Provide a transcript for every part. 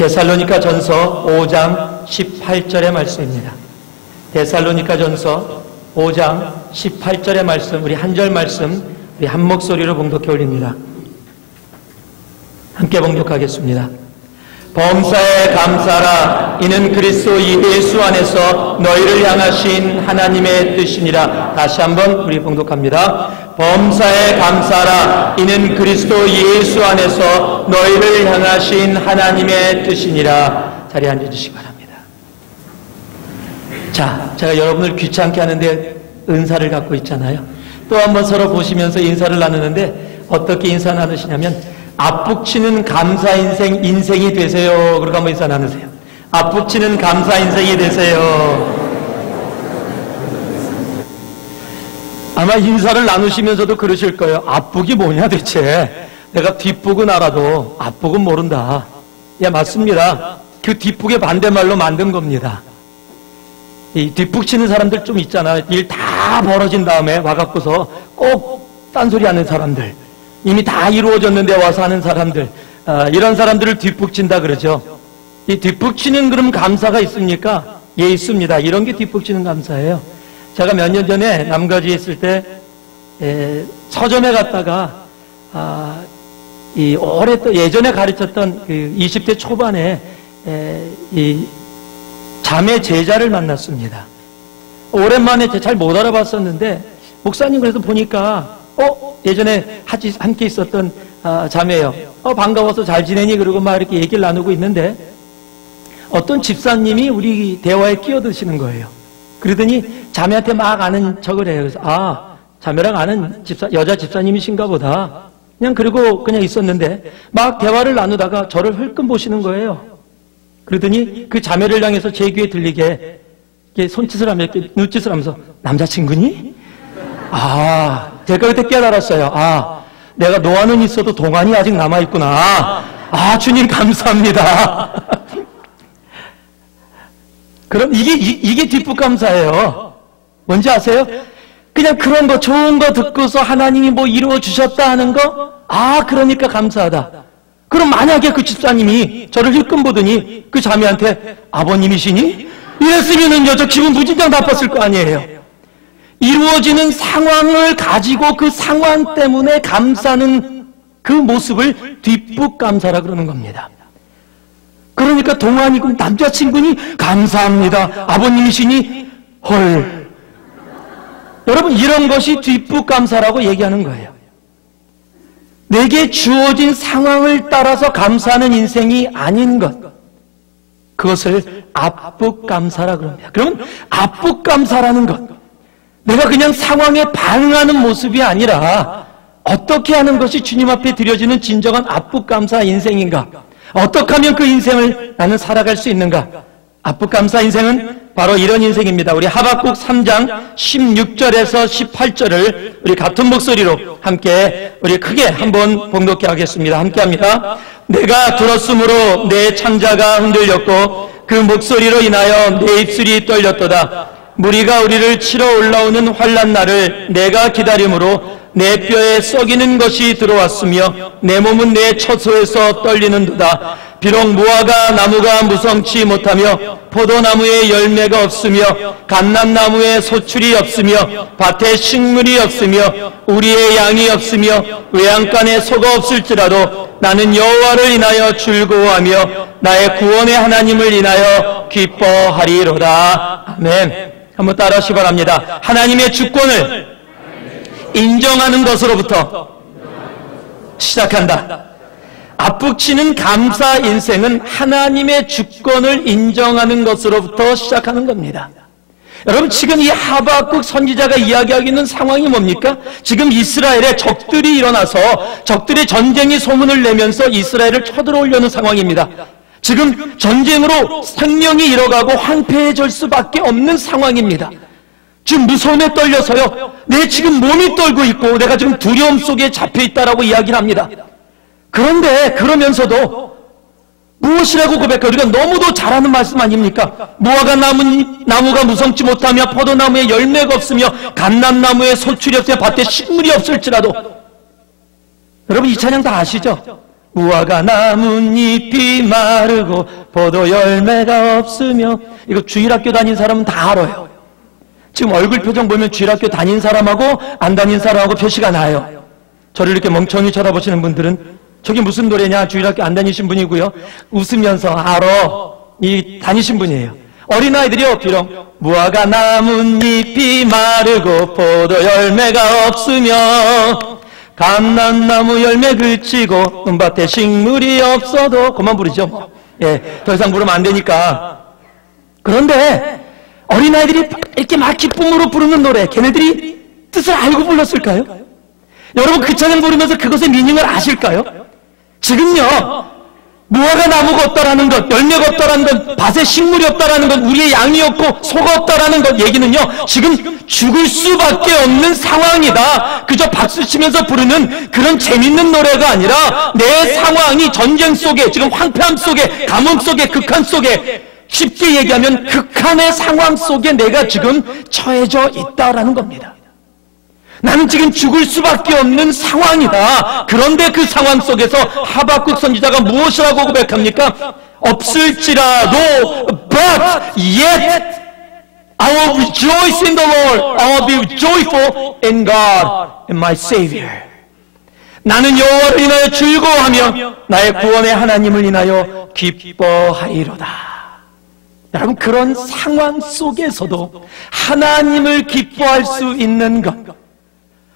데살로니가 전서 5장 18절의 말씀입니다. 데살로니가 전서 5장 18절의 말씀, 우리 한 절 말씀, 우리 한 목소리로 봉독해 올립니다. 함께 봉독하겠습니다. 범사에 감사라. 이는 그리스도 예수 안에서 너희를 향하신 하나님의 뜻이니라. 다시 한번 우리 봉독합니다. 범사에 감사라. 이는 그리스도 예수 안에서 너희를 향하신 하나님의 뜻이니라. 자리에 앉아주시기 바랍니다. 자, 제가 여러분을 귀찮게 하는데 은사를 갖고 있잖아요. 또 한번 서로 보시면서 인사를 나누는데 어떻게 인사 나누시냐면 앞북치는 감사 인생이 되세요. 그러고 한번 인사 나누세요. 앞북치는 감사 인생이 되세요. 아마 인사를 나누시면서도 그러실 거예요. 앞북이 뭐냐 대체. 내가 뒷북은 알아도 앞북은 모른다. 예, 맞습니다. 그 뒷북의 반대말로 만든 겁니다. 이 뒷북치는 사람들 좀 있잖아요. 일 다 벌어진 다음에 와갖고서 꼭 딴소리 하는 사람들, 이미 다 이루어졌는데 와서 하는 사람들, 이런 사람들을 뒷북친다 그러죠. 이 뒷북치는 그럼 감사가 있습니까? 예, 있습니다. 이런 게 뒷북치는 감사예요. 제가 몇 년 전에 남가주에 있을 때 서점에 갔다가 예전에 가르쳤던 그 20대 초반에 이 자매 제자를 만났습니다. 오랜만에 잘 못 알아봤었는데 목사님 그래서 보니까 예전에 함께 있었던 자매예요. 반가워서 잘 지내니? 그러고 막 이렇게 얘기를 나누고 있는데 어떤 집사님이 우리 대화에 끼어드시는 거예요. 그러더니 자매한테 막 아는 척을 해요. 그래서 자매랑 아는 여자 집사님이신가 보다. 그리고 그냥 있었는데 막 대화를 나누다가 저를 흘끔 보시는 거예요. 그러더니 그 자매를 향해서 제 귀에 들리게 이렇게 손짓을 하며 이렇게 눈짓을 하면서 남자친구니? 제가 그때 깨달았어요. 내가 노안은 있어도 동안이 아직 남아있구나. 주님 감사합니다. 그럼 이게 뒷북 감사예요. 뭔지 아세요? 그냥 그런 거 좋은 거 듣고서 하나님이 뭐 이루어 주셨다 하는 거? 그러니까 감사하다. 그럼 만약에 그 집사님이 저를 힐끔 보더니 그 자매한테 아버님이시니? 이랬으면은요, 저 기분 무진장 나빴을 거 아니에요. 이루어지는 상황을 가지고 그 상황 때문에 감사하는 그 모습을 뒷북 감사라 그러는 겁니다. 그러니까 동안이고 남자친구니? 감사합니다. 아버님이시니? 헐. 여러분, 이런 것이 뒷북 감사라고 얘기하는 거예요. 내게 주어진 상황을 따라서 감사하는 인생이 아닌 것, 그것을 앞북 감사라 그럽니다. 그러면 앞북 감사라는 것, 내가 그냥 상황에 반응하는 모습이 아니라 어떻게 하는 것이 주님 앞에 드려지는 진정한 앞북 감사 인생인가? 어떻게 하면 그 인생을 나는 살아갈 수 있는가? 앞북 감사 인생은 바로 이런 인생입니다. 우리 하박국 3장 16절에서 18절을 우리 같은 목소리로 함께 우리 크게 한번 봉독해 하겠습니다. 함께 합니다. 내가 들었으므로 내 창자가 흔들렸고 그 목소리로 인하여 내 입술이 떨렸도다. 무리가 우리를 치러 올라오는 환난 날을 내가 기다림으로 내 뼈에 썩이는 것이 들어왔으며 내 몸은 내 처소에서 떨리는도다. 비록 무화과 나무가 무성치 못하며 포도나무에 열매가 없으며 감람나무에 소출이 없으며 밭에 식물이 없으며 우리의 양이 없으며 외양간에 소가 없을지라도 나는 여호와를 인하여 즐거워하며 나의 구원의 하나님을 인하여 기뻐하리로다. 아멘. 한번 따라하시기 바랍니다. 하나님의 주권을 인정하는 것으로부터 시작한다. 앞북치는 감사 인생은 하나님의 주권을 인정하는 것으로부터 시작하는 겁니다. 여러분, 지금 이 하박국 선지자가 이야기하고 있는 상황이 뭡니까? 지금 이스라엘에 적들이 일어나서 적들의 전쟁이 소문을 내면서 이스라엘을 쳐들어오려는 상황입니다. 지금 전쟁으로 생명이 잃어가고 황폐해질 수밖에 없는 상황입니다. 지금 무서움에 떨려서요, 내 지금 몸이 떨고 있고 내가 지금 두려움 속에 잡혀있다라고 이야기를 합니다. 그런데 그러면서도 무엇이라고 고백해요? 우리가 너무도 잘하는 말씀 아닙니까? 무화과 나무가 무성치 못하며 포도나무에 열매가 없으며 감람나무에 소출이 없으며 밭에 식물이 없을지라도. 여러분, 이 찬양 다 아시죠? 무화과 나뭇잎이 마르고 포도 열매가 없으며. 이거 주일학교 다닌 사람은 다 알아요. 지금 얼굴 표정 보면 주일학교 다닌 사람하고 안 다닌 사람하고 표시가 나요. 저를 이렇게 멍청이 쳐다보시는 분들은 저게 무슨 노래냐, 주일학교 안 다니신 분이고요, 웃으면서 알아, 이 다니신 분이에요. 어린아이들이요, 비록 무화과 나뭇잎이 마르고 포도 열매가 없으며 감람나무 열매 그치고 은밭에 식물이 없어도, 그만 부르죠 뭐. 예, 더 이상 부르면 안 되니까. 그런데 어린아이들이 이렇게 막 기쁨으로 부르는 노래, 걔네들이 뜻을 알고 불렀을까요? 여러분 그 찬양 부르면서 그것의 미닝을 아실까요? 지금요, 무화과 나무가 없다라는 것, 열매가 없다라는 것, 밭에 식물이 없다라는 것, 우리의 양이 없고 소가 없다라는 것 얘기는요, 지금 죽을 수밖에 없는 상황이다. 그저 박수 치면서 부르는 그런 재밌는 노래가 아니라 내 상황이 전쟁 속에, 지금 황폐함 속에, 감옥 속에, 극한 속에, 쉽게 얘기하면 극한의 상황 속에 내가 지금 처해져 있다라는 겁니다. 나는 지금 죽을 수밖에 없는 상황이다. 그런데 그 상황 속에서 하박국 선지자가 무엇이라고 고백합니까? 없을지라도 but yet I will rejoice in the Lord. I will be joyful in God and my Savior. 나는 여호와를 인하여 즐거워하며 나의 구원의 하나님을 인하여 기뻐하리로다. 여러분, 그런 상황 속에서도 하나님을 기뻐할 수 있는 것,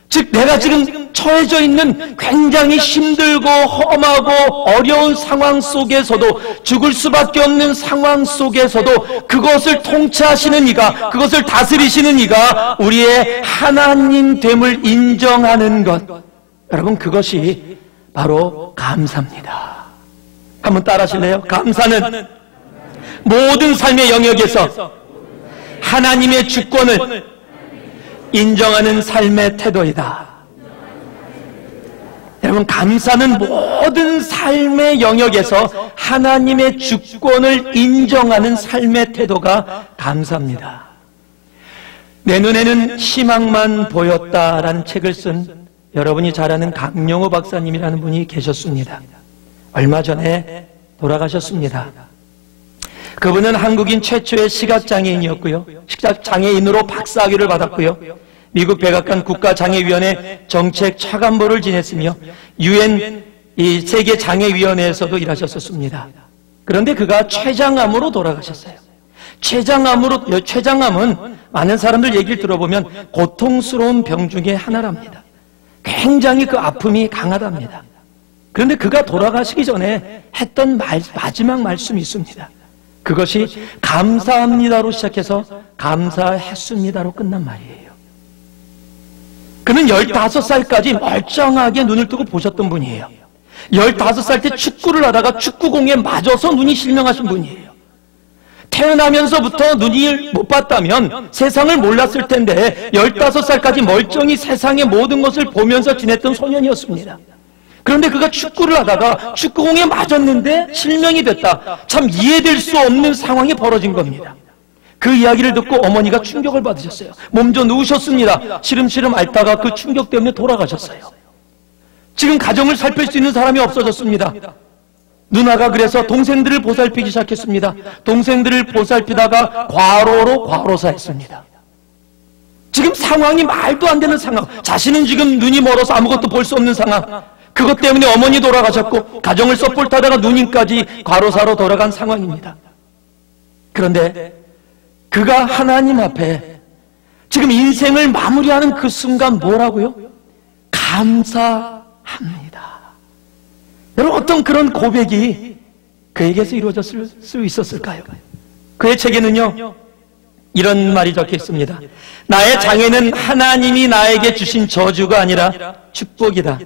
즉 내가 지금 처해져 있는 굉장히 힘들고 험하고 어려운 상황 속에서도, 죽을 수밖에 없는 상황 속에서도 그것을 통치하시는 이가, 그것을 다스리시는 이가 우리의 하나님됨을 인정하는 것, 여러분 그것이 바로 감사입니다. 한번 따라 하실래요? 감사는 모든 삶의 영역에서 하나님의 주권을 인정하는 삶의 태도이다. 여러분, 감사는 모든 삶의 영역에서 하나님의 주권을 인정하는 삶의 태도가 감사입니다. 내 눈에는 희망만 보였다라는 책을 쓴 여러분이 잘 아는 강용호 박사님이라는 분이 계셨습니다. 얼마 전에 돌아가셨습니다. 그분은 한국인 최초의 시각장애인이었고요, 시각장애인으로 박사학위를 받았고요, 미국 백악관 국가장애위원회 정책 차관보를 지냈으며 UN 세계장애위원회에서도 일하셨었습니다. 그런데 그가 췌장암으로 돌아가셨어요. 췌장암은 많은 사람들 얘기를 들어보면 고통스러운 병 중에 하나랍니다. 굉장히 그 아픔이 강하답니다. 그런데 그가 돌아가시기 전에 했던 마지막 말씀이 있습니다. 그것이 감사합니다로 시작해서 감사했습니다로 끝난 말이에요. 그는 15살까지 멀쩡하게 눈을 뜨고 보셨던 분이에요. 15살 때 축구를 하다가 축구공에 맞아서 눈이 실명하신 분이에요. 태어나면서부터 눈을 못 봤다면 세상을 몰랐을 텐데 15살까지 멀쩡히 세상의 모든 것을 보면서 지냈던 소년이었습니다. 그런데 그가 축구를 하다가 축구공에 맞았는데 실명이 됐다. 참 이해될 수 없는 상황이 벌어진 겁니다. 그 이야기를 듣고 어머니가 충격을 받으셨어요. 몸져 누우셨습니다. 시름시름 앓다가 그 충격 때문에 돌아가셨어요. 지금 가정을 살필 수 있는 사람이 없어졌습니다. 누나가 그래서 동생들을 보살피기 시작했습니다. 동생들을 보살피다가 과로로 과로사했습니다. 지금 상황이 말도 안 되는 상황, 자신은 지금 눈이 멀어서 아무것도 볼 수 없는 상황, 그것 때문에 어머니 돌아가셨고 가정을 서포트하다가 누님까지 과로사로 돌아간 상황입니다. 그런데 그가 하나님 앞에 지금 인생을 마무리하는 그 순간 뭐라고요? 감사합니다. 여러분, 어떤 그런 고백이 그에게서 이루어졌을 수 있었을까요? 그의 책에는요, 이런 말이 적혀 있습니다. 나의 장애는 하나님이 나에게 주신 저주가 아니라 축복이다.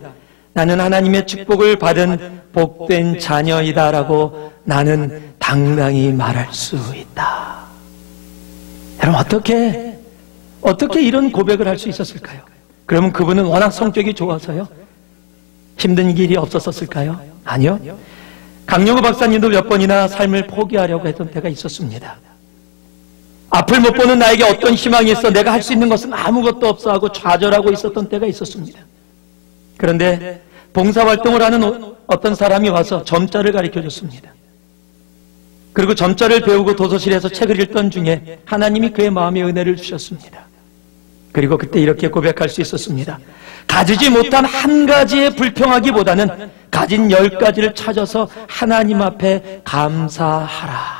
나는 하나님의 축복을 받은 복된 자녀이다라고 나는 당당히 말할 수 있다. 여러분, 어떻게 이런 고백을 할 수 있었을까요? 그러면 그분은 워낙 성격이 좋아서요, 힘든 길이 없었을까요? 아니요. 강용호 박사님도 몇 번이나 삶을 포기하려고 했던 때가 있었습니다. 앞을 못 보는 나에게 어떤 희망이 있어, 내가 할 수 있는 것은 아무것도 없어 하고 좌절하고 있었던 때가 있었습니다. 그런데 봉사활동을 하는 어떤 사람이 와서 점자를 가르쳐 줬습니다. 그리고 점자를 배우고 도서실에서 책을 읽던 중에 하나님이 그의 마음에 은혜를 주셨습니다. 그리고 그때 이렇게 고백할 수 있었습니다. 가지지 못한 한 가지에 불평하기보다는 가진 10가지를 찾아서 하나님 앞에 감사하라.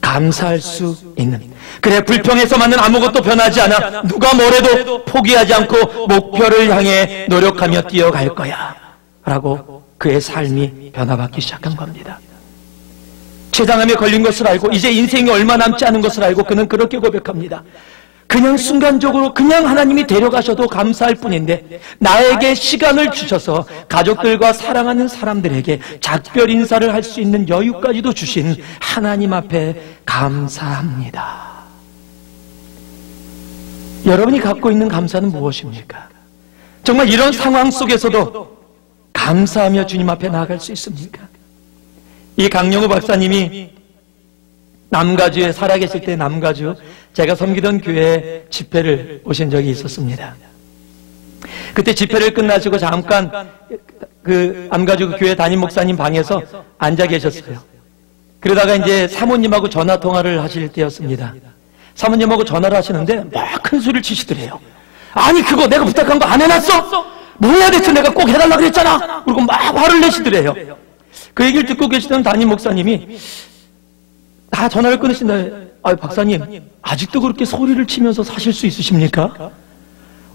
감사할 수 있는. 그래, 불평해서만은 아무것도 변하지 않아. 누가 뭐래도 포기하지 않고 목표를 향해 노력하며 뛰어갈 거야 라고 그의 삶이 변화받기 시작한 겁니다. 췌장암에 걸린 것을 알고 이제 인생이 얼마 남지 않은 것을 알고 그는 그렇게 고백합니다. 그냥 순간적으로 그냥 하나님이 데려가셔도 감사할 뿐인데 나에게 시간을 주셔서 가족들과 사랑하는 사람들에게 작별 인사를 할 수 있는 여유까지도 주신 하나님 앞에 감사합니다. 여러분이 갖고 있는 감사는 무엇입니까? 정말 이런 상황 속에서도 감사하며 주님 앞에 나아갈 수 있습니까? 이 강영우 박사님이 남가주에 살아계실 때 남가주 제가 섬기던 교회에 집회를 오신 적이 있었습니다. 그때 집회를 끝나시고 잠깐 그 남가주 교회 담임 목사님 방에서 앉아 계셨어요. 그러다가 이제 사모님하고 전화 통화를 하실 때였습니다. 사모님하고 전화를 하시는데 막 큰 소리를 치시더래요. 아니 그거 내가 부탁한 거 안 해놨어? 뭐야 대체 내가 꼭 해달라 그랬잖아. 그리고 막 화를 내시더래요. 그 얘기를 듣고 계시던 담임 목사님이 다 전화를 끊으신 다음에 박사님 아직도 그렇게 소리를 치면서 사실 수 있으십니까?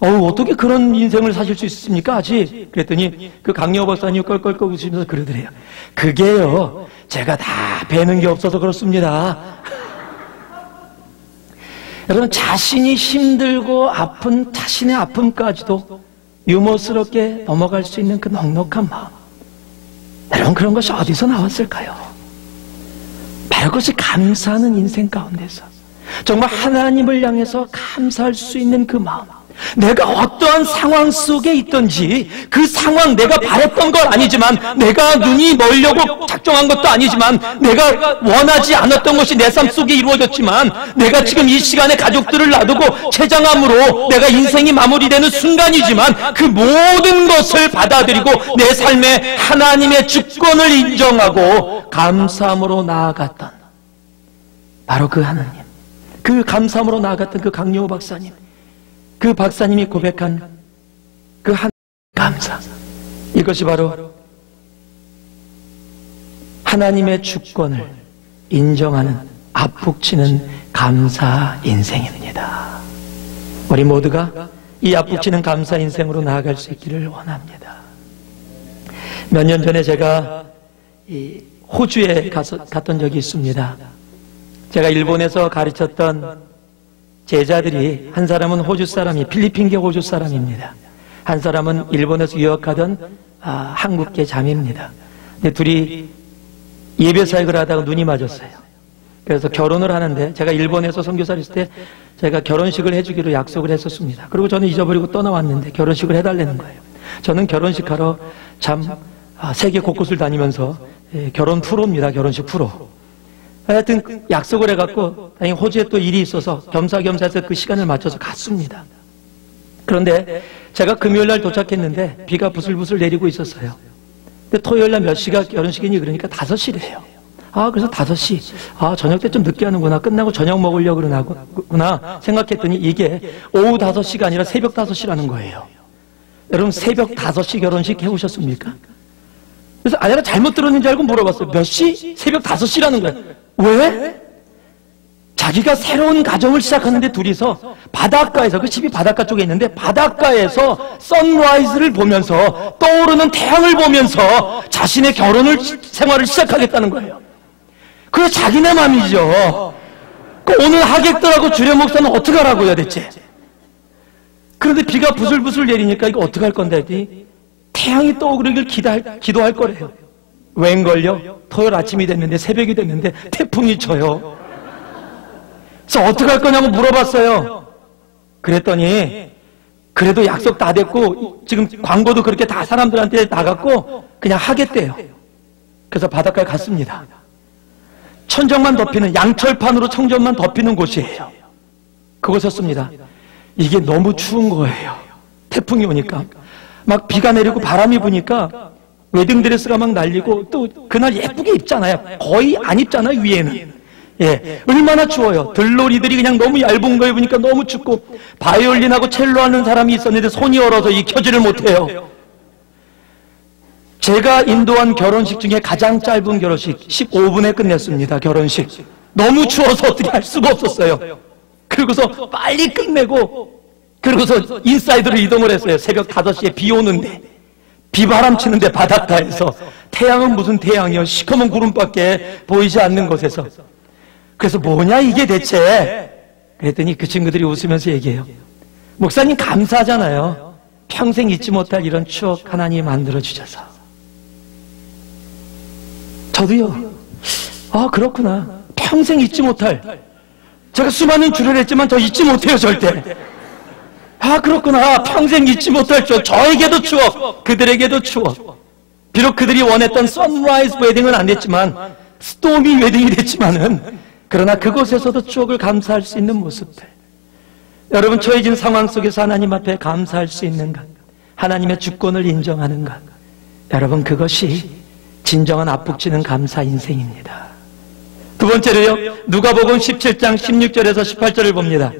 어떻게 그런 인생을 사실 수 있습니까? 아직? 그랬더니 그 강여호 박사님 껄껄껄 웃으면서 그러더래요. 그게요 제가 다 배는 게 없어서 그렇습니다. 여러분 자신이 힘들고 아픈 자신의 아픔까지도 유머스럽게 넘어갈 수 있는 그 넉넉한 마음, 여러분 그런 것이 어디서 나왔을까요? 바로 그것이 감사하는 인생 가운데서 정말 하나님을 향해서 감사할 수 있는 그 마음, 내가 어떠한 상황 속에 있든지 그 상황 내가 바랬던 건 아니지만 내가 눈이 멀려고 작정한 것도 아니지만 내가 원하지 않았던 것이 내 삶 속에 이루어졌지만 내가 지금 이 시간에 가족들을 놔두고 췌장암으로 내가 인생이 마무리되는 순간이지만 그 모든 것을 받아들이고 내 삶에 하나님의 주권을 인정하고 감사함으로 나아갔던 바로 그 하나님, 그 감사함으로 나아갔던 그 강여호 박사님, 그 박사님이 고백한 그 하나님 감사, 이것이 바로 하나님의 주권을 인정하는 앞북치는 감사 인생입니다. 우리 모두가 이 앞북치는 감사 인생으로 나아갈 수 있기를 원합니다. 몇 년 전에 제가 호주에 갔던 적이 있습니다. 제가 일본에서 가르쳤던 제자들이 한 사람은 호주 사람이 필리핀계 호주 사람입니다. 한 사람은 일본에서 유학하던 한국계 자매입니다. 근데 둘이 예배 사역을 하다가 눈이 맞았어요. 그래서 결혼을 하는데 제가 일본에서 선교사를 했을 때 제가 결혼식을 해주기로 약속을 했었습니다. 그리고 저는 잊어버리고 떠나왔는데 결혼식을 해달라는 거예요. 저는 결혼식 하러 참 세계 곳곳을 다니면서 결혼 프로입니다. 결혼식 프로. 하여튼 약속을 해갖고 다행히 호주에 또 일이 있어서 겸사겸사해서 그 시간을 맞춰서 갔습니다. 그런데 제가 금요일날 도착했는데 비가 부슬부슬 내리고 있었어요. 근데 토요일날 몇 시가 결혼식이니 그러니까 5시래요. 그래서 5시. 저녁 때 좀 늦게 하는구나. 끝나고 저녁 먹으려고 그러구나 생각했더니 이게 오후 5시가 아니라 새벽 5시라는 거예요. 여러분 새벽 5시 결혼식 해보셨습니까? 그래서 아내가 잘못 들었는지 알고 물어봤어요. 몇 시? 새벽 5시라는 거예요. 왜? 자기가 새로운 가정을 시작하는데 둘이서 바닷가에서, 그 집이 바닷가 쪽에 있는데 바닷가에서 선라이즈를 보면서 떠오르는 태양을 보면서 자신의 생활을 시작하겠다는 거예요. 그게 자기네 맘이죠. 오늘 하객들하고 주례 목사는 어떻게 하라고요 대체? 그런데 비가 부슬부슬 내리니까 이거 어떻게 할 건데 했더니 태양이 떠오르길 기도할 거래요. 웬걸요? 토요일 아침이 됐는데 새벽이 됐는데 태풍이 쳐요. 그래서 어떻게 할 거냐고 물어봤어요. 그랬더니 그래도 약속 다 됐고 지금 광고도 그렇게 다 사람들한테 나갔고 그냥 하겠대요. 그래서 바닷가에 갔습니다. 천정만 덮이는, 양철판으로 청정만 덮이는 곳이에요. 그곳이었습니다. 이게 너무 추운 거예요. 태풍이 오니까 막 비가 내리고 바람이 부니까 웨딩드레스가 막 날리고 또 그날 예쁘게 입잖아요. 거의 안 입잖아요, 위에는. 예, 얼마나 추워요. 들놀이들이 그냥 너무 얇은 거 입으니까 너무 춥고, 바이올린하고 첼로 하는 사람이 있었는데 손이 얼어서 익혀지를 못해요. 제가 인도한 결혼식 중에 가장 짧은 결혼식, 15분에 끝냈습니다. 결혼식. 너무 추워서 어떻게 할 수가 없었어요. 그러고서 빨리 끝내고, 그러고서 인사이드로 이동을 했어요. 새벽 5시에 비 오는데, 비바람 치는데 바닷가에서, 태양은 무슨 태양이요, 시커먼 구름밖에 보이지 않는 곳에서. 그래서 뭐냐 이게 대체? 그랬더니 그 친구들이 웃으면서 얘기해요. 목사님 감사하잖아요. 평생 잊지 못할 이런 추억 하나님 만들어주셔서. 저도요. 아, 그렇구나. 평생 잊지 못할. 제가 수많은 주례를 했지만 저 잊지 못해요, 절대. 아, 그렇구나. 평생 잊지 못할 추억. 저에게도 추억, 그들에게도 추억. 비록 그들이 원했던 선라이즈 웨딩은 안 됐지만, 스토미 웨딩이 됐지만은, 그러나 그곳에서도 추억을 감사할 수 있는 모습들. 여러분, 처해진 상황 속에서 하나님 앞에 감사할 수 있는가? 하나님의 주권을 인정하는가? 여러분, 그것이 진정한 앞북치는 감사 인생입니다. 두 번째로요, 누가복음 17장 16절에서 18절을 봅니다.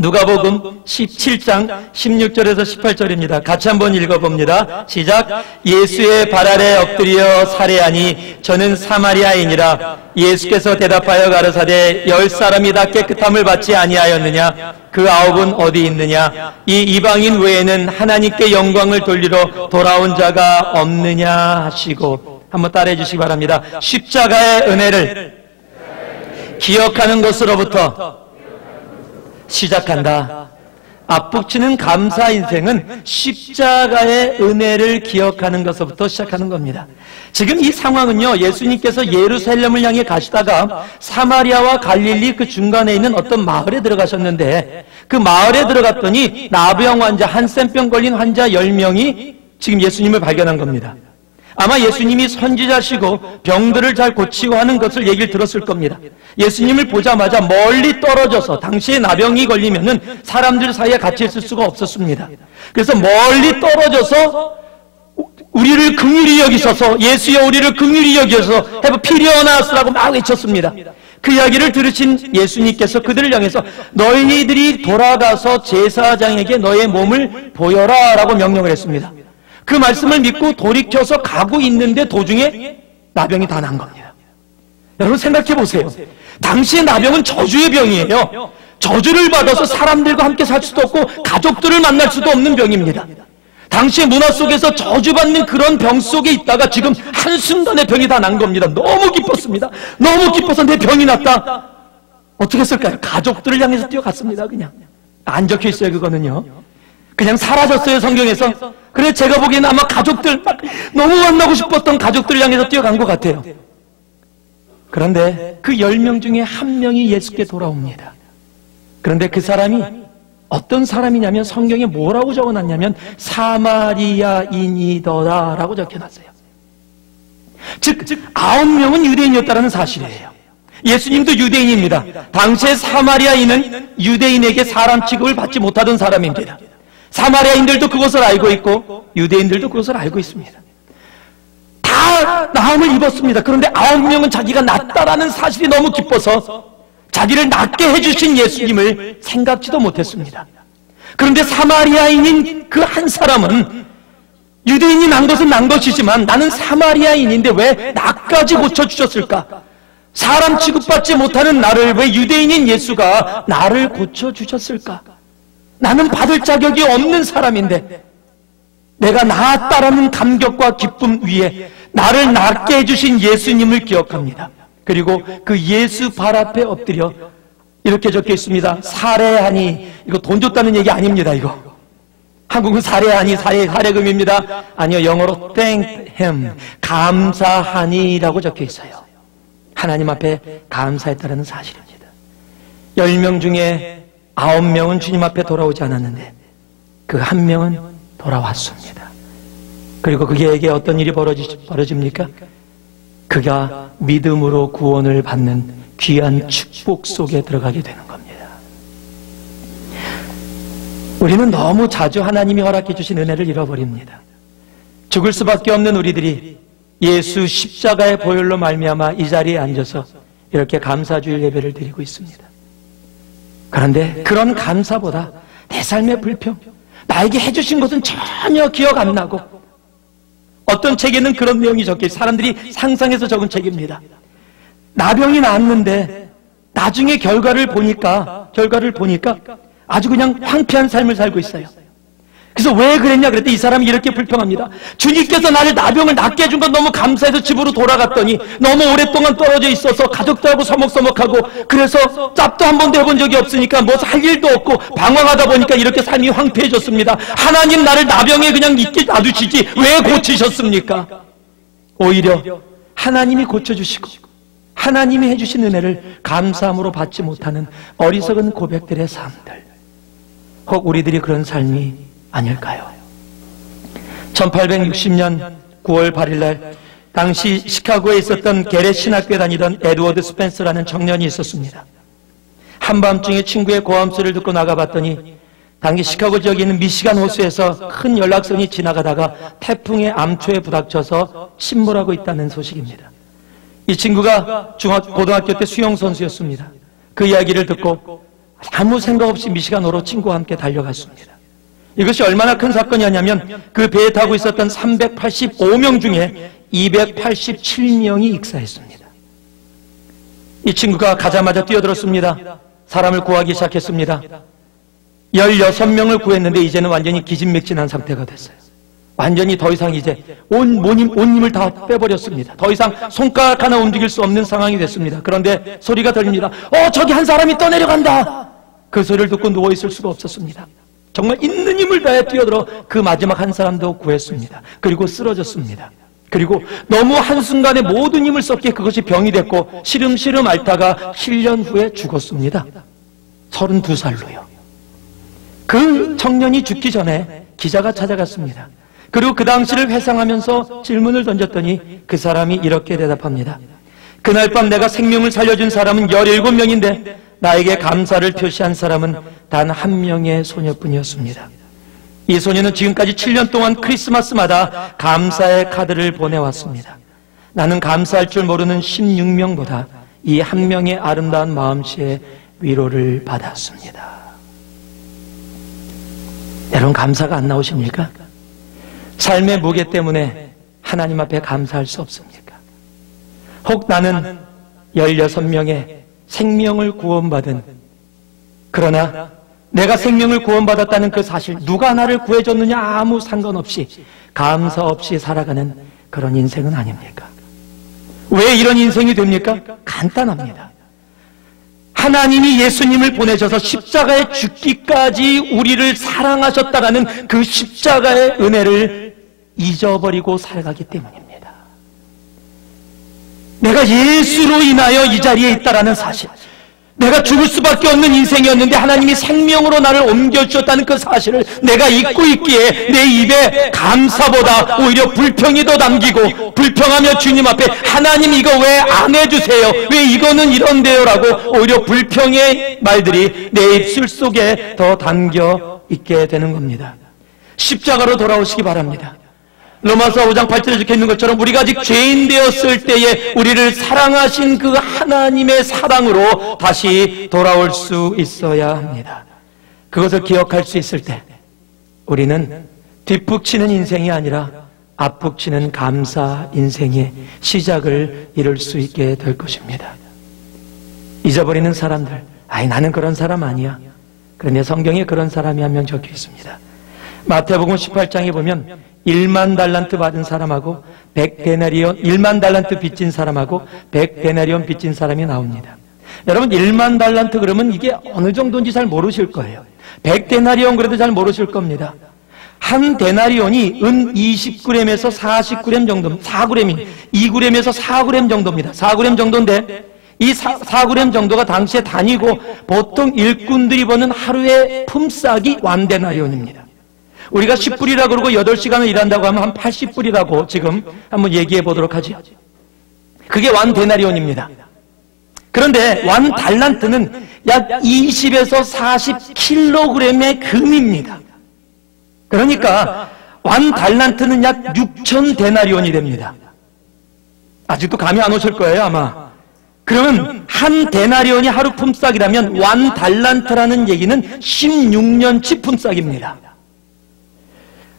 누가복음 17장 16절에서 18절입니다. 같이 한번 읽어봅니다. 시작. 예수의 발 아래 엎드려 살해하니 저는 사마리아인이라. 예수께서 대답하여 가르사대 10사람이 다 깨끗함을 받지 아니하였느냐? 그 9은 어디 있느냐? 이 이방인 외에는 하나님께 영광을 돌리러 돌아온 자가 없느냐 하시고. 한번 따라해 주시기 바랍니다. 십자가의 은혜를 기억하는 것으로부터 시작한다. 앞북치는 감사 인생은 십자가의 은혜를 기억하는 것부터 시작하는 겁니다. 지금 이 상황은요, 예수님께서 예루살렘을 향해 가시다가 사마리아와 갈릴리 그 중간에 있는 어떤 마을에 들어가셨는데, 그 마을에 들어갔더니 나병 환자, 한센병 걸린 환자 10명이 지금 예수님을 발견한 겁니다. 아마 예수님이 선지자시고 병들을 잘 고치고 하는 것을 얘기를 들었을 겁니다. 예수님을 보자마자 멀리 떨어져서, 당시에 나병이 걸리면은 사람들 사이에 같이 있을 수가 없었습니다. 그래서 멀리 떨어져서 우리를 긍휼히 여기셔서, 예수여 우리를 긍휼히 여기셔서 Have pity on us라고 막 외쳤습니다. 그 이야기를 들으신 예수님께서 그들을 향해서 너희들이 돌아가서 제사장에게 너의 몸을 보여라 라고 명령을 했습니다. 그 말씀을 믿고 돌이켜서 가고 있는데 도중에 나병이 다 난 겁니다. 여러분 생각해 보세요. 당시의 나병은 저주의 병이에요. 저주를 받아서 사람들과 함께 살 수도 없고 가족들을 만날 수도 없는 병입니다. 당시의 문화 속에서 저주받는 그런 병 속에 있다가 지금 한순간에 병이 다 난 겁니다. 너무 기뻤습니다. 너무 기뻐서 내 병이 났다. 어떻게 했을까요? 가족들을 향해서 뛰어갔습니다. 그냥 안 적혀 있어요. 그거는요. 그냥 사라졌어요, 성경에서. 그래, 제가 보기에는 아마 가족들, 너무 만나고 싶었던 가족들을 향해서 뛰어간 것 같아요. 그런데 그 10명 중에 한 명이 예수께 돌아옵니다. 그런데 그 사람이 어떤 사람이냐면 성경에 뭐라고 적어놨냐면 사마리아인이더라 라고 적혀놨어요. 즉 9명은 유대인이었다는 사실이에요. 예수님도 유대인입니다. 당시에 사마리아인은 유대인에게 사람 취급을 받지 못하던 사람입니다. 사마리아인들도 그것을 알고 있고 유대인들도 그것을 알고 있습니다. 다 나음을 입었습니다. 그런데 9명은 자기가 낫다라는 사실이 너무 기뻐서 자기를 낫게 해주신 예수님을 생각지도 못했습니다. 그런데 사마리아인인 그 한 사람은 유대인이 난 것은 난 것이지만 나는 사마리아인인데 왜 나까지 고쳐주셨을까? 사람 취급받지 못하는 나를 왜 유대인인 예수가 나를 고쳐주셨을까? 나는 받을 자격이 없는 사람인데 내가 나았다라는 감격과 기쁨 위에 나를 낫게 해주신 예수님을 기억합니다. 그리고 그 예수 발 앞에 엎드려 이렇게 적혀 있습니다. 살해하니. 이거 돈 줬다는 얘기 아닙니다. 이거 한국은 살해하니 살해금입니다. 아니요, 영어로 thank him, 감사하니 라고 적혀 있어요. 하나님 앞에 감사했다는 사실입니다. 10명 중에 9명은 주님 앞에 돌아오지 않았는데 그 한 명은 돌아왔습니다. 그리고 그에게 어떤 일이 벌어집니까? 그가 믿음으로 구원을 받는 귀한 축복 속에 들어가게 되는 겁니다. 우리는 너무 자주 하나님이 허락해 주신 은혜를 잃어버립니다. 죽을 수밖에 없는 우리들이 예수 십자가의 보혈로 말미암아 이 자리에 앉아서 이렇게 감사주일 예배를 드리고 있습니다. 그런데 그런 감사보다 내 삶의 불평, 나에게 해주신 것은 전혀 기억 안 나고, 어떤 책에는 그런 내용이 적혀있어요. 사람들이 상상해서 적은 책입니다. 나병이 나았는데 나중에 결과를 보니까 아주 그냥 황폐한 삶을 살고 있어요. 그래서 왜 그랬냐 그랬더니 이 사람이 이렇게 불평합니다. 주님께서 나를 나병을 낫게 해준 건 너무 감사해서 집으로 돌아갔더니 너무 오랫동안 떨어져 있어서 가족들하고 서먹서먹하고, 그래서 짭도 한 번도 해본 적이 없으니까 뭐 할 일도 없고 방황하다 보니까 이렇게 삶이 황폐해졌습니다. 하나님 나를 나병에 그냥 있게 놔두시지 왜 고치셨습니까? 오히려 하나님이 고쳐주시고 하나님이 해주신 은혜를 감사함으로 받지 못하는 어리석은 고백들의 삶들, 혹 우리들이 그런 삶이 아닐까요? 1860년 9월 8일날 당시 시카고에 있었던 게렛 신학교에 다니던 에드워드 스펜서라는 청년이 있었습니다. 한밤중에 친구의 고함 소리를 듣고 나가봤더니 당시 시카고 지역에 있는 미시간 호수에서 큰 연락선이 지나가다가 태풍의 암초에 부닥쳐서 침몰하고 있다는 소식입니다. 이 친구가 고등학교 때 수영선수였습니다. 그 이야기를 듣고 아무 생각 없이 미시간호로 친구와 함께 달려갔습니다. 이것이 얼마나 큰 사건이었냐면 그 배에 타고 있었던 385명 중에 287명이 익사했습니다. 이 친구가 가자마자 뛰어들었습니다. 사람을 구하기 시작했습니다. 16명을 구했는데 이제는 완전히 기진맥진한 상태가 됐어요. 완전히 더 이상 이제 온 힘을 다 빼버렸습니다. 더 이상 손가락 하나 움직일 수 없는 상황이 됐습니다. 그런데 소리가 들립니다. 저기 한 사람이 떠내려간다. 그 소리를 듣고 누워있을 수가 없었습니다. 정말 있는 힘을 다해 뛰어들어 그 마지막 한 사람도 구했습니다. 그리고 쓰러졌습니다. 그리고 너무 한순간에 모든 힘을 썼기에 그것이 병이 됐고 시름시름 앓다가 7년 후에 죽었습니다. 32살로요. 그 청년이 죽기 전에 기자가 찾아갔습니다. 그리고 그 당시를 회상하면서 질문을 던졌더니 그 사람이 이렇게 대답합니다. 그날 밤 내가 생명을 살려준 사람은 17명인데 나에게 감사를 표시한 사람은 단 한 명의 소녀뿐이었습니다. 이 소녀는 지금까지 7년 동안 크리스마스마다 감사의 카드를 보내왔습니다. 나는 감사할 줄 모르는 16명보다 이 한 명의 아름다운 마음씨에 위로를 받았습니다. 여러분, 감사가 안 나오십니까? 삶의 무게 때문에 하나님 앞에 감사할 수 없습니까? 혹 나는 16명의 생명을 구원받은, 그러나 내가 생명을 구원받았다는 그 사실, 누가 나를 구해줬느냐 아무 상관없이 감사 없이 살아가는 그런 인생은 아닙니까? 왜 이런 인생이 됩니까? 간단합니다. 하나님이 예수님을 보내셔서 십자가에 죽기까지 우리를 사랑하셨다라는 그 십자가의 은혜를 잊어버리고 살아가기 때문입니다. 내가 예수로 인하여 이 자리에 있다라는 사실, 내가 죽을 수밖에 없는 인생이었는데 하나님이 생명으로 나를 옮겨주셨다는 그 사실을 내가 잊고 있기에 내 입에 감사보다 오히려 불평이 더 담기고, 불평하며 주님 앞에 하나님 이거 왜 안 해주세요? 왜 이거는 이런데요? 라고 오히려 불평의 말들이 내 입술 속에 더 담겨 있게 되는 겁니다. 십자가로 돌아오시기 바랍니다. 로마서 5장 8절에 적혀있는 것처럼 우리가 아직 죄인 되었을 때에 우리를 사랑하신 그 하나님의 사랑으로 다시 돌아올 수 있어야 합니다. 그것을 기억할 수 있을 때 우리는 뒷북치는 인생이 아니라 앞북치는 감사 인생의 시작을 이룰 수 있게 될 것입니다. 잊어버리는 사람들, 나는 그런 사람 아니야. 그런데 성경에 그런 사람이 한 명 적혀 있습니다. 마태복음 18장에 보면 1만 달란트 받은 사람하고 100데나리온, 1만 달란트 빚진 사람하고 100데나리온 빚진 사람이 나옵니다. 여러분, 1만 달란트 그러면 이게 어느 정도인지 잘 모르실 거예요. 100데나리온 그래도 잘 모르실 겁니다. 한 데나리온이 은 20g에서 40g 정도, 4g이 2g에서 4g 정도입니다. 4g 정도인데 이 4g 정도가 당시에 단위고 보통 일꾼들이 버는 하루의 품삯이 완데나리온입니다. 우리가 10불이라고 그러고 8시간을 일한다고 하면 한 80불이라고 지금 한번 얘기해 보도록 하죠. 그게 완데나리온입니다. 그런데 완달란트는 약 20에서 40kg의 금입니다. 그러니까 완 달란트는 약 6천 데나리온이 됩니다. 아직도 감이 안 오실 거예요, 아마. 그러면 한 데나리온이 하루 품삯이라면 완 달란트라는 얘기는 16년치 품삯입니다.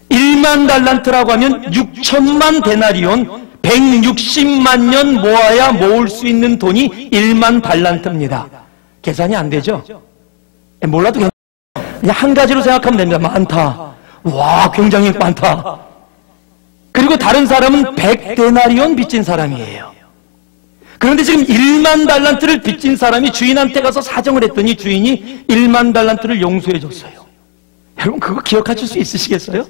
1만 달란트라고 하면 6천만 데나리온, 160만 년 모아야 모을 수 있는 돈이 1만 달란트입니다. 계산이 안 되죠? 몰라도 그냥 한 가지로 생각하면 됩니다. 많다. 와, 굉장히 많다. 그리고 다른 사람은 100데나리온 빚진 사람이에요. 그런데 지금 1만 달란트를 빚진 사람이 주인한테 가서 사정을 했더니 주인이 1만 달란트를 용서해 줬어요. 여러분 그거 기억하실 수 있으시겠어요?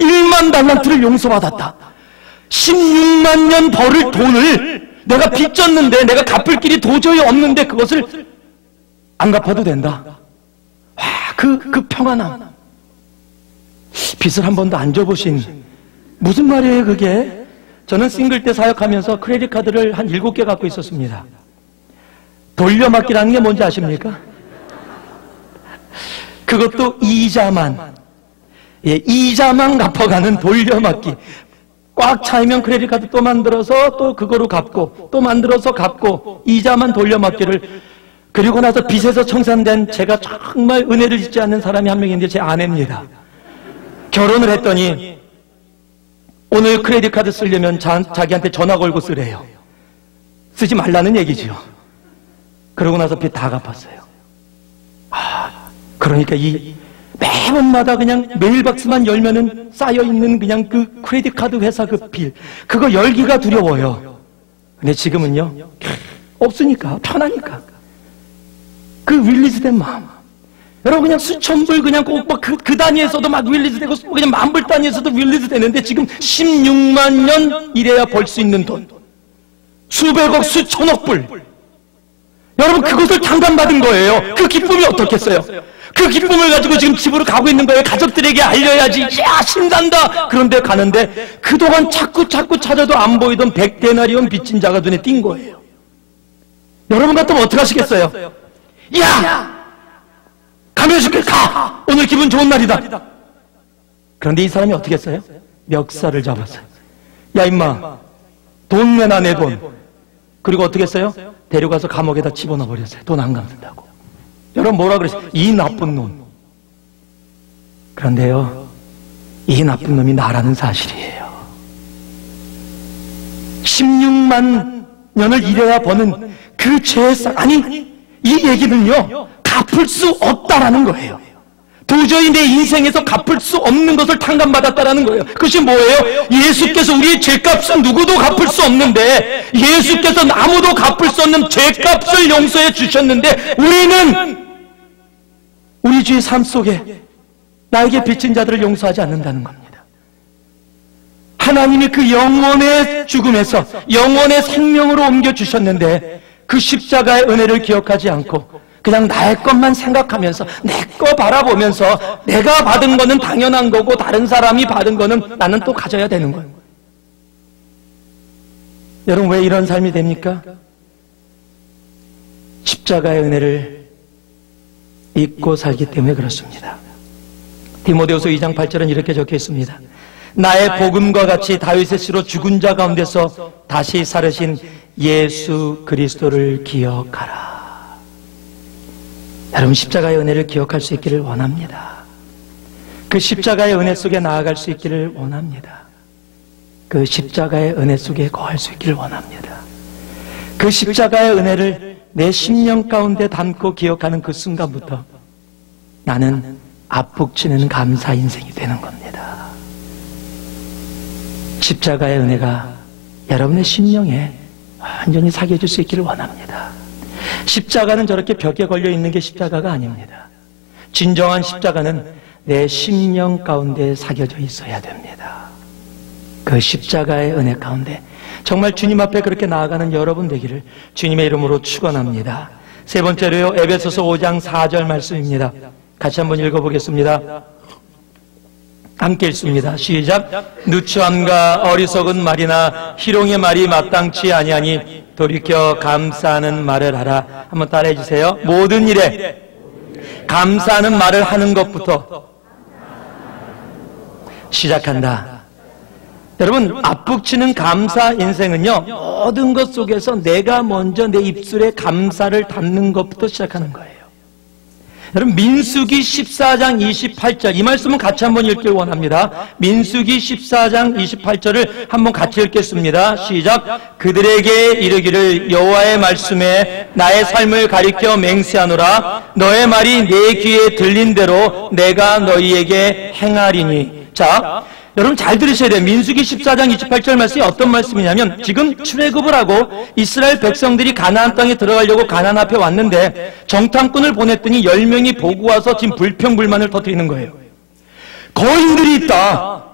1만 달란트를 용서받았다. 16만 년 벌을 돈을 내가 빚졌는데 내가 갚을 길이 도저히 없는데 그것을 안 갚아도 된다. 와, 그 평안함. 빚을 한 번도 안 줘보신, 무슨 말이에요 그게? 저는 싱글 때 사역하면서 크레딧 카드를 한 7개 갖고 있었습니다. 돌려막기라는 게 뭔지 아십니까? 그것도 이자만, 이자만 갚아가는 돌려막기. 꽉 차이면 크레딧 카드 또 만들어서 또 그거로 갚고, 또 만들어서 갚고, 이자만 돌려막기를. 그리고 나서 빚에서 청산된 제가 정말 은혜를 잊지 않는 사람이 한 명 있는데 제 아내입니다. 결혼을 했더니 오늘 크레딧 카드 쓰려면 자기한테 전화 걸고 쓰래요. 쓰지 말라는 얘기죠. 그러고 나서 빚 다 갚았어요. 그러니까 이 매번마다 그냥 메일박스만 열면은 쌓여있는 그냥 그 크레딧 카드 회사 그 빌, 그거 열기가 두려워요. 근데 지금은요, 없으니까, 편하니까. 그 릴리즈된 마음. 여러분 그냥 수천 불 그냥 꼭 그 단위에서도 막 릴리즈 되고 그냥 만불 단위에서도 릴리즈 되는데 지금 16만 년 일해야 벌 수 있는 돈. 수백억, 수천억 불. 여러분 그것을 장담받은 거예요. 그 기쁨이 어떻겠어요? 그 기쁨을 가지고 지금 집으로 가고 있는 거예요. 가족들에게 알려야지. 야, 신난다. 그런데 가는데 그동안 자꾸 찾아도 안 보이던 100데나리온 빚진 자가 눈에 띈 거예요. 여러분 같으면 어떻게 하시겠어요? 야! 가면 줄게, 가! 오늘 기분 좋은 날이다. 그런데 이 사람이 어떻게 했어요? 멱살을 잡았어요. 야, 임마. 돈 내놔, 내 돈. 그리고 어떻게 했어요? 데려가서 감옥에다 집어넣어 버렸어요. 돈 안 갚는다고. 여러분 뭐라 그랬어요? 이 나쁜 놈. 그런데요, 이 나쁜 놈이 나라는 사실이에요. 16만 년을 일해야 버는 그 죄의 싹, 아니, 이 얘기는요, 갚을 수 없다라는 거예요. 도저히 내 인생에서 갚을 수 없는 것을 탕감받았다라는 거예요. 그것이 뭐예요? 예수께서 우리의 죄값은 누구도 갚을 수 없는데, 예수께서 아무도 갚을 수 없는 죄값을 용서해 주셨는데, 우리는 우리 주의 삶 속에 나에게 빚진 자들을 용서하지 않는다는 겁니다. 하나님이 그 영원의 죽음에서 영원의 생명으로 옮겨주셨는데, 그 십자가의 은혜를 기억하지 않고 그냥 나의 것만 생각하면서 내 거 바라보면서 내가 받은 거는 당연한 거고 다른 사람이 받은 거는 나는 또 가져야 되는 거예요. 여러분 왜 이런 삶이 됩니까? 십자가의 은혜를 잊고 살기 때문에 그렇습니다. 디모데후서 2장 8절은 이렇게 적혀 있습니다. 나의 복음과 같이 다윗의 씨로 죽은 자 가운데서 다시 살으신 예수 그리스도를 기억하라. 여러분 십자가의 은혜를 기억할 수 있기를 원합니다. 그 십자가의 은혜 속에 나아갈 수 있기를 원합니다. 그 십자가의 은혜 속에 거할 수 있기를 원합니다. 그 십자가의 은혜를 내 심령 가운데 담고 기억하는 그 순간부터 나는 앞북치는 감사 인생이 되는 겁니다. 십자가의 은혜가 여러분의 심령에 완전히 사겨질 수 있기를 원합니다. 십자가는 저렇게 벽에 걸려 있는 게 십자가가 아닙니다. 진정한 십자가는 내 심령 가운데 사겨져 있어야 됩니다. 그 십자가의 은혜 가운데 정말 주님 앞에 그렇게 나아가는 여러분 되기를 주님의 이름으로 축원합니다. 세 번째로요, 에베소서 5장 4절 말씀입니다. 같이 한번 읽어보겠습니다. 함께 읽습니다. 시작. 누추함과 어리석은 말이나 희롱의 말이 마땅치 아니하니 돌이켜 감사하는 말을 하라. 한번 따라해 주세요. 모든 일에 감사하는 말을 하는 것부터 시작한다. 여러분, 앞북치는 감사 인생은요, 모든 것 속에서 내가 먼저 내 입술에 감사를 담는 것부터 시작하는 거예요. 여러분, 민수기 14장 28절, 이 말씀은 같이 한번 읽길 원합니다. 민수기 14장 28절을 한번 같이 읽겠습니다. 시작. 그들에게 이르기를 여호와의 말씀에 나의 삶을 가리켜 맹세하노라. 너의 말이 내 귀에 들린 대로 내가 너희에게 행하리니. 자, 여러분 잘 들으셔야 돼요. 민수기 14장 28절 말씀이 어떤 말씀이냐면, 지금 출애굽을 하고 이스라엘 백성들이 가나안 땅에 들어가려고 가나안 앞에 왔는데 정탐꾼을 보냈더니 10명이 보고 와서 지금 불평불만을 터뜨리는 거예요. 거인들이 있다.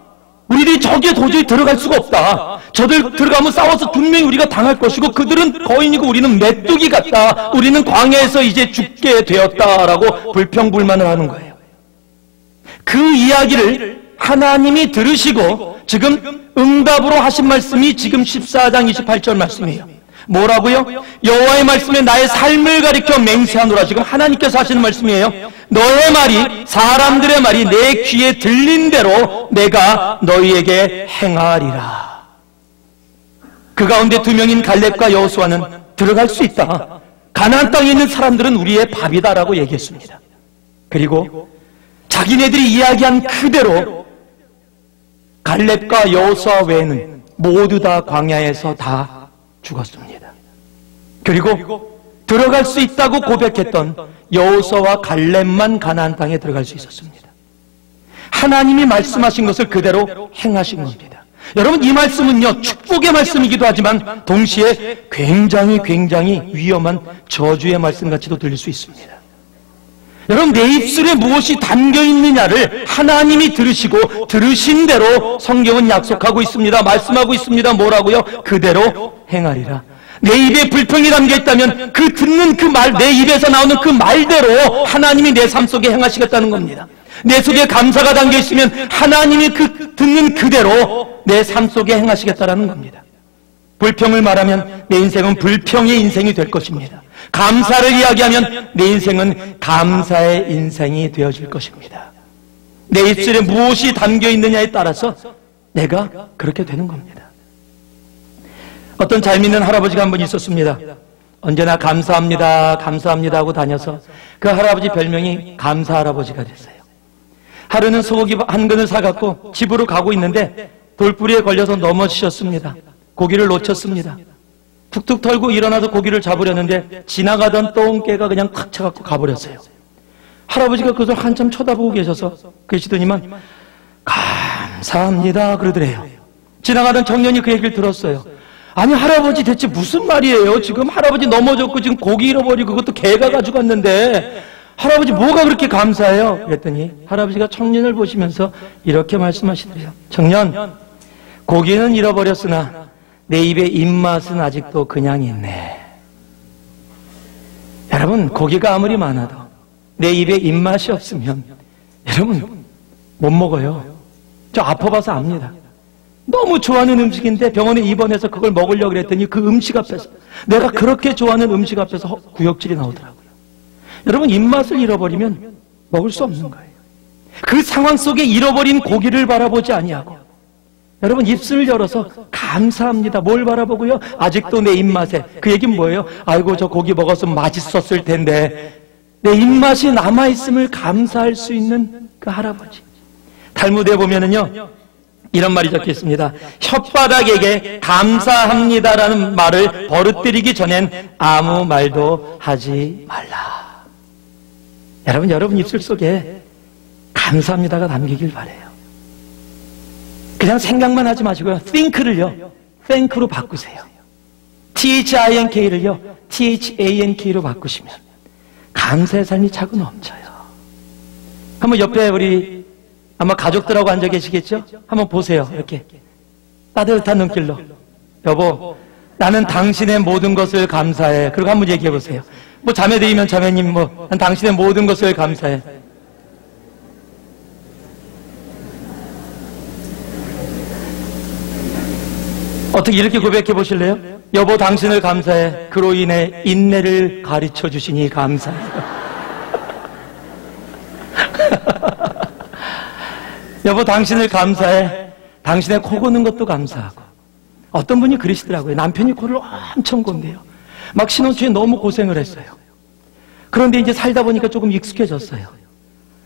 우리들이 저기에 도저히 들어갈 수가 없다. 저들 들어가면 싸워서 분명히 우리가 당할 것이고, 그들은 거인이고 우리는 메뚜기 같다. 우리는 광야에서 이제 죽게 되었다라고 불평불만을 하는 거예요. 그 이야기를 하나님이 들으시고 지금 응답으로 하신 말씀이 지금 14장 28절 말씀이에요. 뭐라고요? 여호와의 말씀에 나의 삶을 가리켜 맹세하노라. 지금 하나님께서 하시는 말씀이에요. 너의 말이, 사람들의 말이 내 귀에 들린 대로 내가 너희에게 행하리라. 그 가운데 두 명인 갈렙과 여호수아는 들어갈 수 있다. 가나안 땅에 있는 사람들은 우리의 밥이다라고 얘기했습니다. 그리고 자기네들이 이야기한 그대로 갈렙과 여호수아 외에는 모두 다 광야에서 다 죽었습니다. 그리고 들어갈 수 있다고 고백했던 여호수아와 갈렙만 가나안 땅에 들어갈 수 있었습니다. 하나님이 말씀하신 것을 그대로 행하신 겁니다. 여러분, 이 말씀은요, 축복의 말씀이기도 하지만 동시에 굉장히 위험한 저주의 말씀같이도 들릴 수 있습니다. 여러분, 내 입술에 무엇이 담겨있느냐를 하나님이 들으시고 들으신 대로 성경은 약속하고 있습니다. 말씀하고 있습니다. 뭐라고요? 그대로 행하리라. 내 입에 불평이 담겨있다면 그 듣는 그 말, 내 입에서 나오는 그 말대로 하나님이 내 삶 속에 행하시겠다는 겁니다. 내 속에 감사가 담겨있으면 하나님이 그 듣는 그대로 내 삶 속에 행하시겠다는 겁니다. 불평을 말하면 내 인생은 불평의 인생이 될 것입니다. 감사를 이야기하면 내 인생은 감사의 인생이 되어질 것입니다. 내 입술에 무엇이 담겨있느냐에 따라서 내가 그렇게 되는 겁니다. 어떤 잘 믿는 할아버지가 한 분 있었습니다. 언제나 감사합니다, 감사합니다 하고 다녀서 그 할아버지 별명이 감사 할아버지가 됐어요. 하루는 소고기 한 근을 사갖고 집으로 가고 있는데 돌부리에 걸려서 넘어지셨습니다. 고기를 놓쳤습니다. 툭툭 털고 일어나서 고기를 잡으려는데 지나가던 똥개가 그냥 탁 쳐갖고 가버렸어요. 할아버지가 그것을 한참 쳐다보고 계시더니만 감사합니다 그러더래요. 지나가던 청년이 그 얘기를 들었어요. 아니 할아버지 대체 무슨 말이에요? 지금 할아버지 넘어졌고 지금 고기 잃어버리고 그것도 개가 가져갔는데 할아버지 뭐가 그렇게 감사해요? 그랬더니 할아버지가 청년을 보시면서 이렇게 말씀하시더래요. 청년, 고기는 잃어버렸으나 내 입의 입맛은 아직도 그냥 있네. 여러분, 고기가 아무리 많아도 내 입에 입맛이 없으면 여러분 못 먹어요. 저 아파봐서 압니다. 너무 좋아하는 음식인데 병원에 입원해서 그걸 먹으려고 그랬더니 그 음식 앞에서, 내가 그렇게 좋아하는 음식 앞에서 구역질이 나오더라고요. 여러분, 입맛을 잃어버리면 먹을 수 없는 거예요. 그 상황 속에 잃어버린 고기를 바라보지 아니하고 여러분 입술을 열어서 감사합니다. 뭘 바라보고요? 아직도 내 입맛에. 그 얘기는 뭐예요? 아이고 저 고기 먹었으면 맛있었을 텐데. 내 입맛이 남아있음을 감사할 수 있는 그 할아버지. 탈무드에 보면은요 이런 말이 적혀 있습니다. 혓바닥에게 감사합니다라는 말을 버릇들이기 전엔 아무 말도 하지 말라. 여러분 입술 속에 감사합니다가 담기길 바래요. 그냥 생각만 하지 마시고요. think를요, thank로 바꾸세요. think를요, thank로 바꾸시면 감사의 삶이 차고 넘쳐요. 한번 옆에 우리 아마 가족들하고 앉아 계시겠죠? 한번 보세요. 이렇게 따뜻한 눈길로. 여보, 나는 당신의 모든 것을 감사해. 그리고 한번 얘기해 보세요. 뭐 자매들이면 자매님, 난 당신의 모든 것을 감사해. 어떻게 이렇게 고백해 보실래요? 여보, 당신을 감사해. 그로 인해 인내를 가르쳐 주시니 감사해요. 여보, 당신을 감사해. 당신의 코 고는 것도 감사하고. 어떤 분이 그러시더라고요. 남편이 코를 엄청 곤대요. 막 신혼 초에 너무 고생을 했어요. 그런데 이제 살다 보니까 조금 익숙해졌어요.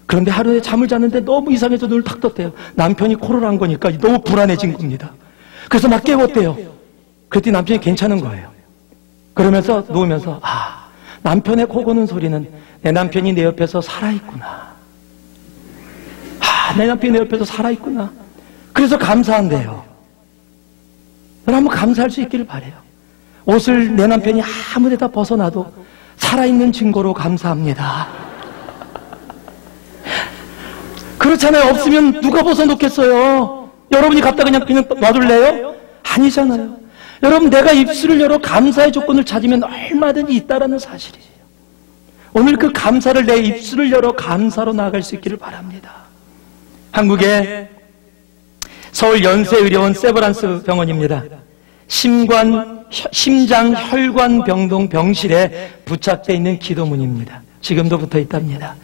그런데 하루에 잠을 자는데 너무 이상해서 눈을 탁 떴대요. 남편이 코를 한 거니까 너무 불안해진 겁니다. 그래서 막 깨웠대요. 그랬더니 남편이 괜찮은 거예요. 그러면서 누우면서 남편의 코 고는 소리는 내 남편이 내 옆에서 살아있구나. 내 남편이 내 옆에서 살아있구나. 그래서 감사한대요. 여러분, 한번 감사할 수 있기를 바라요. 옷을 내 남편이 아무 데다 벗어놔도 살아있는 증거로 감사합니다. 그렇잖아요. 없으면 누가 벗어놓겠어요? 여러분이 갖다 그냥 놔둘래요? 아니잖아요. 여러분, 내가 입술을 열어 감사의 조건을 찾으면 얼마든지 있다라는 사실이에요. 오늘 그 감사를, 내 입술을 열어 감사로 나아갈 수 있기를 바랍니다. 한국의 서울 연세의료원 세브란스 병원입니다. 심장 혈관 병동 병실에 부착되어 있는 기도문입니다. 지금도 붙어 있답니다.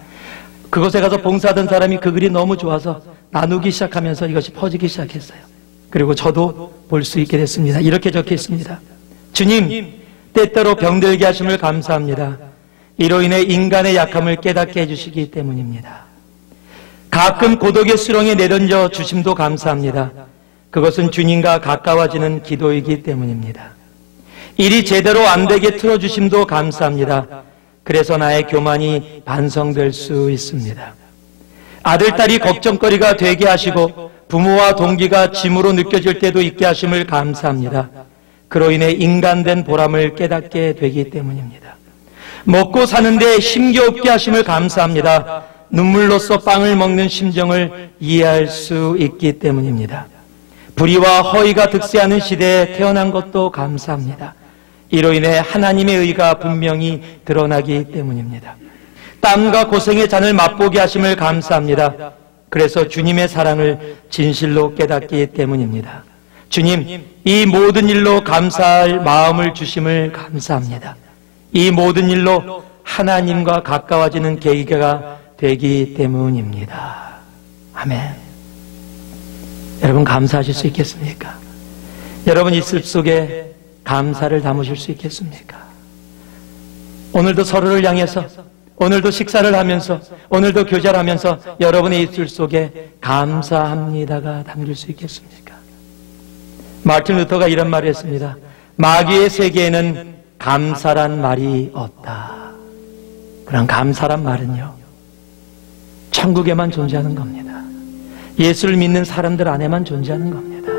그곳에 가서 봉사하던 사람이 그 글이 너무 좋아서 나누기 시작하면서 이것이 퍼지기 시작했어요. 그리고 저도 볼 수 있게 됐습니다. 이렇게 적혀 있습니다. 주님, 때때로 병들게 하심을 감사합니다. 이로 인해 인간의 약함을 깨닫게 해주시기 때문입니다. 가끔 고독의 수렁에 내던져 주심도 감사합니다. 그것은 주님과 가까워지는 기도이기 때문입니다. 일이 제대로 안 되게 틀어주심도 감사합니다. 그래서 나의 교만이 반성될 수 있습니다. 아들, 딸이 걱정거리가 되게 하시고 부모와 동기가 짐으로 느껴질 때도 있게 하심을 감사합니다. 그로 인해 인간된 보람을 깨닫게 되기 때문입니다. 먹고 사는데 힘겨웁게 하심을 감사합니다. 눈물로써 빵을 먹는 심정을 이해할 수 있기 때문입니다. 불의와 허위가 득세하는 시대에 태어난 것도 감사합니다. 이로 인해 하나님의 의가 분명히 드러나기 때문입니다. 땀과 고생의 잔을 맛보게 하심을 감사합니다. 그래서 주님의 사랑을 진실로 깨닫기 때문입니다. 주님, 이 모든 일로 감사할 마음을 주심을 감사합니다. 이 모든 일로 하나님과 가까워지는 계기가 되기 때문입니다. 아멘. 여러분, 감사하실 수 있겠습니까? 여러분 입술 속에 감사를 담으실 수 있겠습니까? 오늘도 서로를 향해서, 오늘도 식사를 하면서, 오늘도 교제를 하면서 여러분의 입술 속에 감사합니다가 담길 수 있겠습니까? 마틴 루터가 이런 말을 했습니다. 마귀의 세계에는 감사란 말이 없다. 그런 감사란 말은요, 천국에만 존재하는 겁니다. 예수를 믿는 사람들 안에만 존재하는 겁니다.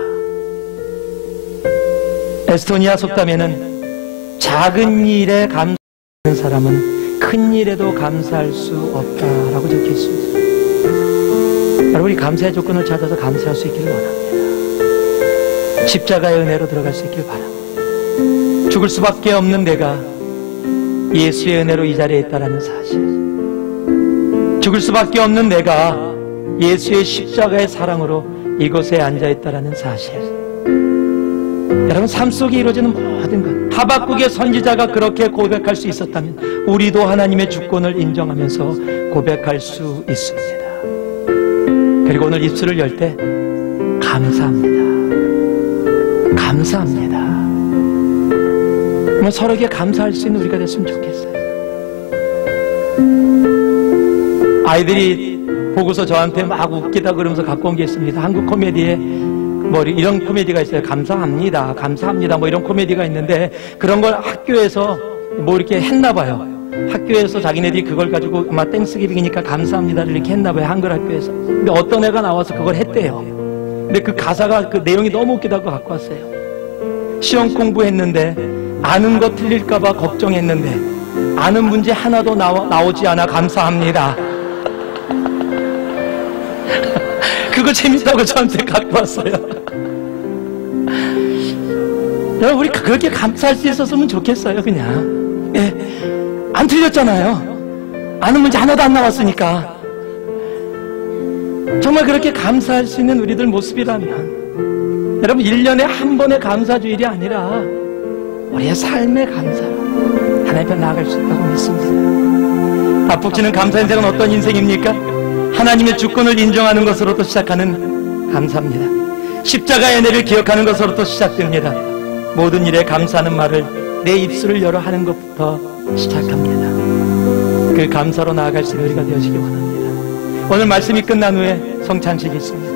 에스토니아 속담에는 작은 일에 감사하는 사람은 큰 일에도 감사할 수 없다라고 적혀 있습니다. 여러분이 감사의 조건을 찾아서 감사할 수 있기를 원합니다. 십자가의 은혜로 들어갈 수 있기를 바랍니다. 죽을 수밖에 없는 내가 예수의 은혜로 이 자리에 있다는 사실, 죽을 수밖에 없는 내가 예수의 십자가의 사랑으로 이곳에 앉아있다는 사실, 여러분 삶 속에 이루어지는 모든 것, 하박국의 선지자가 그렇게 고백할 수 있었다면 우리도 하나님의 주권을 인정하면서 고백할 수 있습니다. 그리고 오늘 입술을 열 때 감사합니다, 감사합니다, 서로에게 감사할 수 있는 우리가 됐으면 좋겠어요. 아이들이 보고서 저한테 막 웃기다 그러면서 갖고 온 게 있습니다. 한국 코미디에 뭐 이런 코미디가 있어요. 감사합니다, 감사합니다, 뭐 이런 코미디가 있는데, 그런 걸 학교에서 뭐 이렇게 했나 봐요. 학교에서 자기네들이 그걸 가지고 아마 땡스기빙이니까 감사합니다를 이렇게 했나 봐요, 한글 학교에서. 근데 어떤 애가 나와서 그걸 했대요. 근데 그 가사가, 그 내용이 너무 웃기다고 갖고 왔어요. 시험 공부했는데 아는 거 틀릴까봐 걱정했는데 아는 문제 하나도 나오지 않아 감사합니다. 그거 재밌다고 저한테 갖고 왔어요. 여러분, 우리 그렇게 감사할 수 있었으면 좋겠어요. 그냥, 예, 안 틀렸잖아요. 아는 문제 하나도 안 나왔으니까. 정말 그렇게 감사할 수 있는 우리들 모습이라면, 여러분 1년에 한 번의 감사주일이 아니라 우리의 삶의 감사로 하나님 앞에 나아갈 수 있다고 믿습니다. 아푹지는 감사 인생은 어떤 인생입니까? 하나님의 주권을 인정하는 것으로부터 시작하는 감사입니다. 십자가의 은혜를 기억하는 것으로부터 시작됩니다. 모든 일에 감사하는 말을 내 입술을 열어 하는 것부터 시작합니다. 그 감사로 나아갈 수 있는 우리가 되어지기 원합니다. 오늘 말씀이 끝난 후에 성찬식이 있습니다.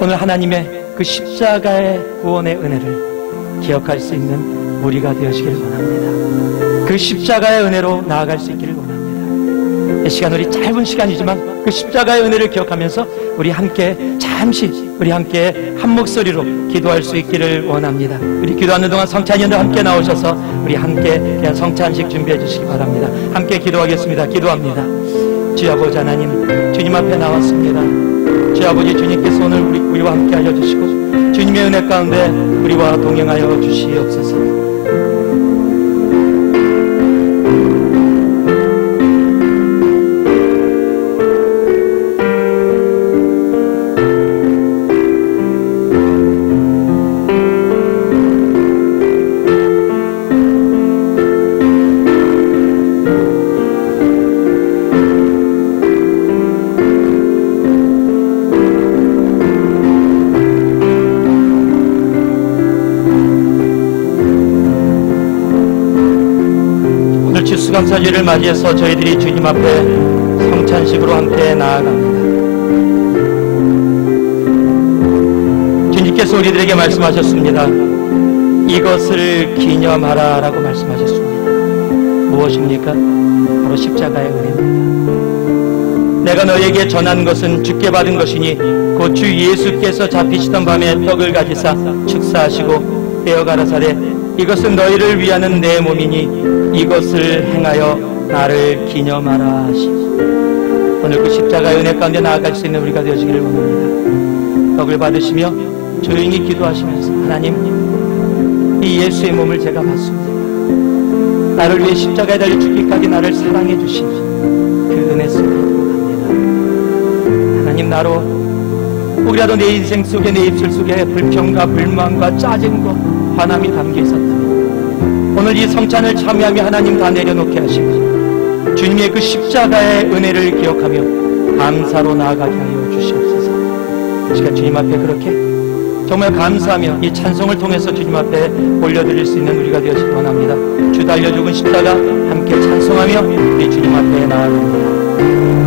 오늘 하나님의 그 십자가의 구원의 은혜를 기억할 수 있는 우리가 되어지기를 원합니다. 그 십자가의 은혜로 나아갈 수 있기를 원합니다. 이 시간, 우리 짧은 시간이지만 그 십자가의 은혜를 기억하면서 우리 함께 잠시 우리 함께 한 목소리로 기도할 수 있기를 원합니다. 우리 기도하는 동안 성찬위원들 함께 나오셔서 우리 함께 그냥 성찬식 준비해 주시기 바랍니다. 함께 기도하겠습니다. 기도합니다. 주여 아버지 하나님, 주님 앞에 나왔습니다. 주여 아버지, 주님께서 오늘 우리와 함께 하여 주시고 주님의 은혜 가운데 우리와 동행하여 주시옵소서. 추수감사주를 맞이해서 저희들이 주님 앞에 성찬식으로 함께 나아갑니다. 주님께서 우리들에게 말씀하셨습니다. 이것을 기념하라 라고 말씀하셨습니다. 무엇입니까? 바로 십자가의 은혜입니다. 내가 너에게 전한 것은 주께 받은 것이니 곧 주 예수께서 잡히시던 밤에 떡을 가지사 축사하시고 떼어 가라사대 이것은 너희를 위하는 내 몸이니 이것을 행하여 나를 기념하라 하시고, 오늘 그 십자가의 은혜 가운데 나아갈 수 있는 우리가 되어지기를 원합니다. 떡을 받으시며 조용히 기도하시면서, 하나님, 이 예수의 몸을 제가 받습니다. 나를 위해 십자가에 달려 죽기까지 나를 사랑해 주신 그 은혜 속에 합니다. 하나님, 나로 혹이라도 내 인생 속에, 내 입술 속에 불평과 불만과 짜증과 화남이 담겨 있었다면 오늘 이 성찬을 참여하며 하나님 다 내려놓게 하시고 주님의 그 십자가의 은혜를 기억하며 감사로 나아가게 하여 주시옵소서. 시간 주님 앞에 그렇게 정말 감사하며 이 찬송을 통해서 주님 앞에 올려드릴 수 있는 우리가 되어지기 원합니다. 주 달려 죽은 십자가 함께 찬송하며 우리 주님 앞에 나아갑니다.